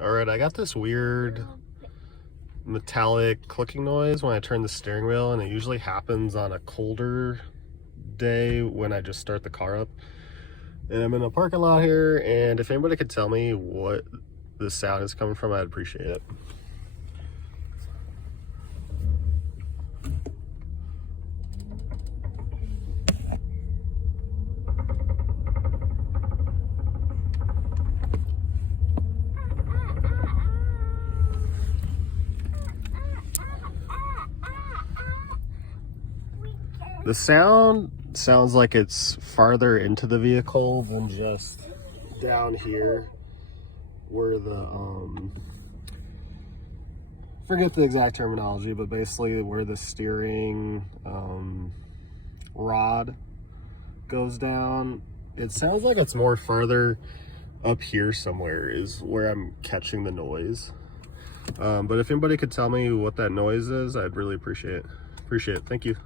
All right, I got this weird metallic clicking noise when I turn the steering wheel, and it usually happens on a colder day when I just start the car up. And I'm in a parking lot here, and if anybody could tell me what the sound is coming from, I'd appreciate it. The sound sounds like it's farther into the vehicle than just down here where the forget the exact terminology, but basically where the steering rod goes down. It sounds like it's more farther up here somewhere is where I'm catching the noise. But if anybody could tell me what that noise is, I'd really appreciate it. Thank you.